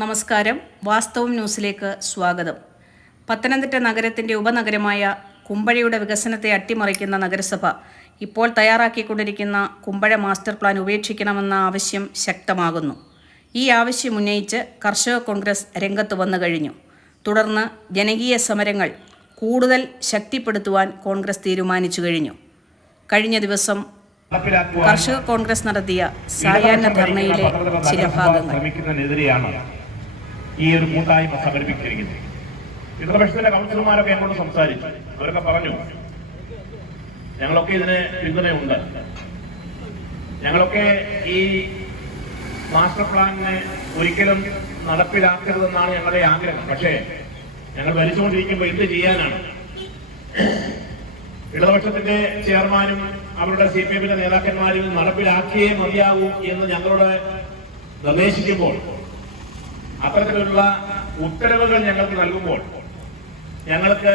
നമസ്കാരം. വാസ്തവം ന്യൂസിലേക്ക് സ്വാഗതം. പത്തനംതിട്ട നഗരത്തിൻ്റെ ഉപനഗരമായ കുമ്പഴയുടെ വികസനത്തെ അട്ടിമറിക്കുന്ന നഗരസഭ ഇപ്പോൾ തയ്യാറാക്കിക്കൊണ്ടിരിക്കുന്ന കുമ്പഴ മാസ്റ്റർ പ്ലാൻ ഉപേക്ഷിക്കണമെന്ന ആവശ്യം ശക്തമാകുന്നു. ഈ ആവശ്യം ഉന്നയിച്ച് കർഷക കോൺഗ്രസ് രംഗത്ത് വന്നു കഴിഞ്ഞു. തുടർന്ന് ജനകീയ സമരങ്ങൾ കൂടുതൽ ശക്തിപ്പെടുത്തുവാൻ കോൺഗ്രസ് തീരുമാനിച്ചു കഴിഞ്ഞു. കഴിഞ്ഞ ദിവസം കർഷക കോൺഗ്രസ് നടത്തിയ സായാഹ്ന ധർണയിലെ ചില ഭാഗങ്ങൾ ഈ ഒരു കൂട്ടായ്മ സംഘടിപ്പിച്ചിരിക്കുന്നത്. ഇടതുപക്ഷത്തിന്റെ കൗൺസിലർമാരൊക്കെ എന്നോട് സംസാരിച്ചു. അവരൊക്കെ പറഞ്ഞു, ഞങ്ങളൊക്കെ ഇതിന് പിന്തുണയുണ്ട്, ഞങ്ങളൊക്കെ ഈ മാസ്റ്റർ പ്ലാനിനെ ഒരിക്കലും നടപ്പിലാക്കരുതെന്നാണ് ഞങ്ങളുടെ ആഗ്രഹം. പക്ഷേ ഞങ്ങൾ ഭരിച്ചുകൊണ്ടിരിക്കുമ്പോൾ എന്ത് ചെയ്യാനാണ്? ഇടതുപക്ഷത്തിന്റെ ചെയർമാനും അവരുടെ CPM-ന്റെ നേതാക്കന്മാരും നടപ്പിലാക്കിയേ മതിയാകൂ എന്ന് ഞങ്ങളോട് നിർദ്ദേശിക്കുമ്പോൾ, അത്തരത്തിലുള്ള ഉത്തരവുകൾ ഞങ്ങൾക്ക് നൽകുമ്പോൾ ഞങ്ങൾക്ക്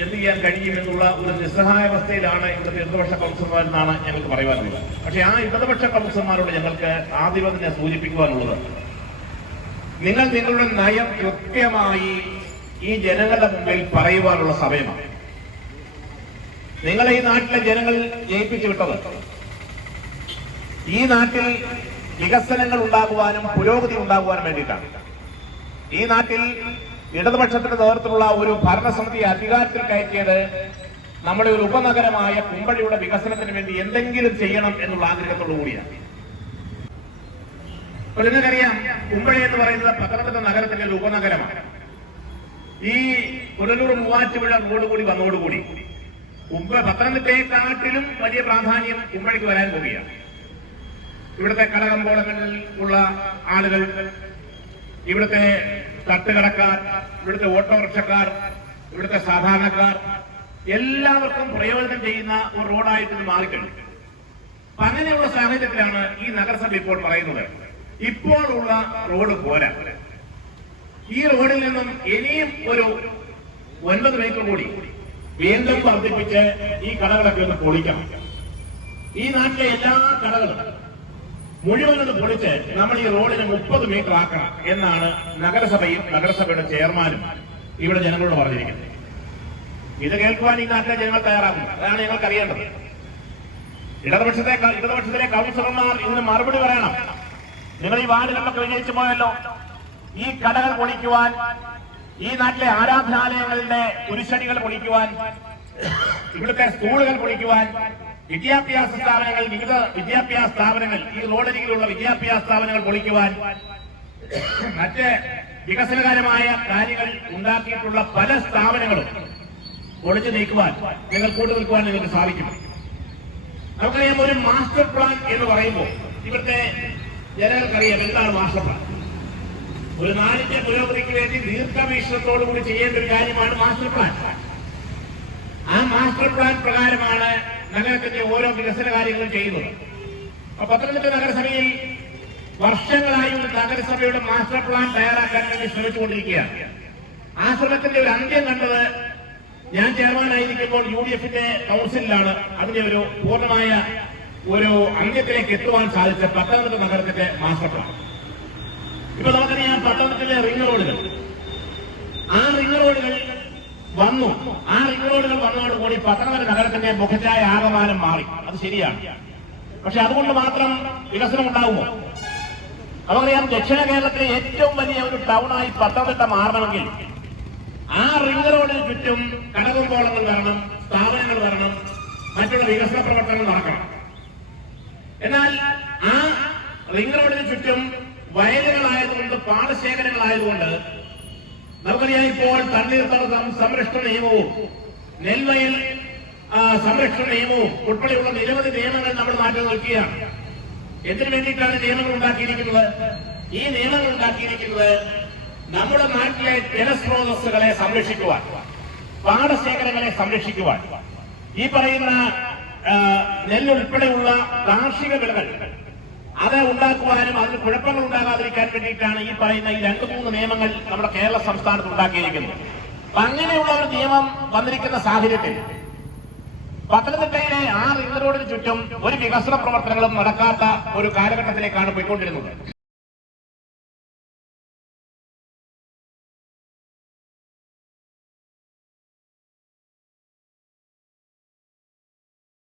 എന്ത് ചെയ്യാൻ കഴിയുമെന്നുള്ള ഒരു നിസ്സഹായാവസ്ഥയിലാണ് ഇവിടുത്തെ ഇടതുപക്ഷ കൗൺസിലർമാരെന്നാണ് ഞങ്ങൾക്ക് പറയുവാനുള്ളത്. പക്ഷെ ആ ഇടതുപക്ഷ കൗൺസിലർമാരോട് ഞങ്ങൾക്ക് ആദ്യം തന്നെ സൂചിപ്പിക്കുവാനുള്ളത്, നിങ്ങൾ നിങ്ങളുടെ നയം കൃത്യമായി ഈ ജനങ്ങളുടെ മുമ്പിൽ പറയുവാനുള്ള സമയമാണ്. നിങ്ങളെ ഈ നാട്ടിലെ ജനങ്ങൾ ജയിപ്പിച്ചു വിട്ടത് ഈ നാട്ടിൽ വികസനങ്ങൾ ഉണ്ടാകുവാനും പുരോഗതി ഉണ്ടാകുവാനും വേണ്ടിയിട്ടാണ്. ഈ നാട്ടിൽ ഇടതുപക്ഷത്തിന്റെ നേതൃത്വത്തിലുള്ള ഒരു ഭരണസമിതി അധികാരത്തിൽ കയറ്റിയത് നമ്മുടെ ഒരു ഉപനഗരമായ കുമ്പഴയുടെ വികസനത്തിന് വേണ്ടി എന്തെങ്കിലും ചെയ്യണം എന്നുള്ള ആഗ്രഹത്തോടു കൂടിയാണ്. അപ്പോൾ നിങ്ങൾക്കറിയാം, കുമ്പഴ എന്ന് പറയുന്നത് പത്തനംതിട്ട നഗരത്തിന്റെ ഒരു ഉപനഗരമാണ്. ഈ പുനലൂർ മൂവാറ്റുപുഴ റോഡ് കൂടി വന്നതോടുകൂടി പത്തനംതിട്ടയെക്കാട്ടിലും വലിയ പ്രാധാന്യം കുമ്പഴയ്ക്ക് വരാൻ പോവുകയാണ്. ഇവിടുത്തെ കടകമ്പോളങ്ങളിൽ ഉള്ള ആളുകൾ, ഇവിടുത്തെ തട്ടുകടക്കാർ, ഇവിടുത്തെ ഓട്ടോറിക്ഷക്കാർ, ഇവിടുത്തെ സാധാരണക്കാർ എല്ലാവർക്കും പ്രയോജനം ചെയ്യുന്ന ഒരു റോഡായിട്ട് ഇത് മാറിക്കഴിഞ്ഞു. അങ്ങനെയുള്ള സാഹചര്യത്തിലാണ് ഈ നഗരസഭ ഇപ്പോൾ പറയുന്നത്, ഇപ്പോഴുള്ള റോഡ് പോരാ, ഈ റോഡിൽ നിന്നും ഇനിയും ഒരു 9 മീറ്റർ കൂടി വീണ്ടും വർദ്ധിപ്പിച്ച് ഈ കടകളൊക്കെ ഒന്ന് പൊളിക്കണം. ഈ നാട്ടിലെ എല്ലാ കടകളും മുഴുവനത് പൊളിച്ച് നമ്മൾ ഈ റോഡിന് 30 മീറ്റർ ആക്കണം എന്നാണ് നഗരസഭയും നഗരസഭയുടെ ചെയർമാനും ഇവിടെ ജനങ്ങളോട് പറഞ്ഞിരിക്കുന്നത്. ഇത് കേൾക്കുവാൻ ഈ നാട്ടിലെ ജനങ്ങൾ തയ്യാറാകുന്നു. അതാണ് ഞങ്ങൾക്ക് അറിയേണ്ടത്. ഇടതുപക്ഷത്തിലെ കൗൺസിലർമാർ ഇതിന് മറുപടി പറയണം. നിങ്ങൾ ഈ വാർഡുകളിലൊക്കെ വിജയിച്ചു പോയല്ലോ. ഈ കടകൾ പൊളിക്കുവാൻ, ഈ നാട്ടിലെ ആരാധനാലയങ്ങളുടെ കുരിശടികൾ പൊളിക്കുവാൻ, ഇവിടുത്തെ സ്കൂളുകൾ പൊളിക്കുവാൻ, വിദ്യാഭ്യാസ സ്ഥാപനങ്ങൾ, വിവിധ വിദ്യാഭ്യാസ സ്ഥാപനങ്ങൾ, ഈ റോഡരികിലുള്ള വിദ്യാഭ്യാസ സ്ഥാപനങ്ങൾ പൊളിക്കുവാൻ, മറ്റ് വികസനകരമായ കാര്യങ്ങൾ ഉണ്ടാക്കിയിട്ടുള്ള പല സ്ഥാപനങ്ങളും പൊളിച്ചു നീക്കുവാൻ, നിങ്ങൾ കൂട്ടുനിൽക്കുവാൻ നിങ്ങൾക്ക് സാധിക്കും. നമുക്കറിയാം, ഒരു മാസ്റ്റർ പ്ലാൻ എന്ന് പറയുമ്പോൾ ഇവിടുത്തെ ജനങ്ങൾക്കറിയാം എന്താണ് മാസ്റ്റർ പ്ലാൻ. ഒരു നാടിന്റെ പുരോഗതിക്ക് വേണ്ടി ദീർഘവീക്ഷണത്തോടുകൂടി ചെയ്യേണ്ട ഒരു കാര്യമാണ് മാസ്റ്റർ പ്ലാൻ. ആ മാസ്റ്റർ പ്ലാൻ പ്രകാരമാണ് നഗരത്തിന്റെ ഓരോ വികസന കാര്യങ്ങളും ചെയ്യുന്നത്. അപ്പൊ പത്തനംതിട്ട നഗരസഭയിൽ വർഷങ്ങളായി ഒരു നഗരസഭയുടെ മാസ്റ്റർ പ്ലാൻ തയ്യാറാക്കാൻ വേണ്ടി ശ്രമിച്ചുകൊണ്ടിരിക്കുകയാണ്. ആ ശ്രമത്തിന്റെ ഒരു അന്ത്യം കണ്ടത് ഞാൻ ചെയർമാനായിരിക്കുമ്പോൾ UDF-ന്റെ കൗൺസിലാണ് അതിന്റെ ഒരു പൂർണ്ണമായ ഒരു അന്ത്യത്തിലേക്ക് എത്തുവാൻ സാധിച്ച പത്തനംതിട്ട നഗരത്തിന്റെ മാസ്റ്റർ പ്ലാൻ. ഇപ്പൊ നമുക്കറിയാം, പത്തനംതിട്ടയിലെ റിംഗ് റോഡുകൾ, ആ റിംഗ് റോഡുകൾ വന്നു. ആ റിംഗ് റോഡുകൾ വന്നതോടുകൂടി പത്തനംതിട്ട നഗരത്തിന്റെ മുഖച്ഛായ ആകമാനം മാറി. അത് ശരിയാണ്. പക്ഷെ അതുകൊണ്ട് മാത്രം വികസനം ഉണ്ടാകുമോ? നമുക്കറിയാം, ദക്ഷിണ കേരളത്തിലെ ഏറ്റവും വലിയ ഒരു ടൗണായി പത്തനംതിട്ട മാറണമെങ്കിൽ ആ റിംഗ് റോഡിന് ചുറ്റും കടകമ്പോളങ്ങൾ വരണം, സ്ഥാപനങ്ങൾ വരണം, മറ്റുള്ള വികസന പ്രവർത്തനങ്ങൾ നടക്കണം. എന്നാൽ ആ റിംഗ് റോഡിന് ചുറ്റും വയലുകളായതുകൊണ്ട്, പാടശേഖരങ്ങളായതുകൊണ്ട് നമുക്കറിയാം, ഇപ്പോൾ തണ്ണീർത്തട സംരക്ഷണ നിയമവും നെൽവയൽ സംരക്ഷണ നിയമവും ഉൾപ്പെടെയുള്ള നിരവധി നിയമങ്ങൾ നമ്മുടെ നാട്ടിൽ നിൽക്കുകയാണ്. എന്തിനു വേണ്ടിയിട്ടാണ് നിയമങ്ങൾ ഉണ്ടാക്കിയിരിക്കുന്നത്? ഈ നിയമങ്ങൾ ഉണ്ടാക്കിയിരിക്കുന്നത് നമ്മുടെ നാട്ടിലെ ജലസ്രോതസ്സുകളെ സംരക്ഷിക്കുവാൻ, പാടശേഖരങ്ങളെ സംരക്ഷിക്കുവാൻ, ഈ പറയുന്ന നെല്ലുൾപ്പെടെയുള്ള കാർഷിക വിളകൾ അത് ഉണ്ടാക്കുവാനും അതിന് കുഴപ്പങ്ങൾ ഉണ്ടാകാതിരിക്കാൻ വേണ്ടിയിട്ടാണ് ഈ പറയുന്ന ഈ 2-3 നിയമങ്ങൾ നമ്മുടെ കേരള സംസ്ഥാനത്ത് ഉണ്ടാക്കിയിരിക്കുന്നത്. അപ്പൊ അങ്ങനെയുള്ള ഒരു നിയമം വന്നിരിക്കുന്ന സാഹചര്യത്തിൽ പത്തനംതിട്ടയിലെ ആ റിംഗ് റോഡിന് ചുറ്റും ഒരു വികസന പ്രവർത്തനങ്ങളും നടക്കാത്ത ഒരു കാലഘട്ടത്തിലേക്കാണ് പോയിക്കൊണ്ടിരുന്നത്.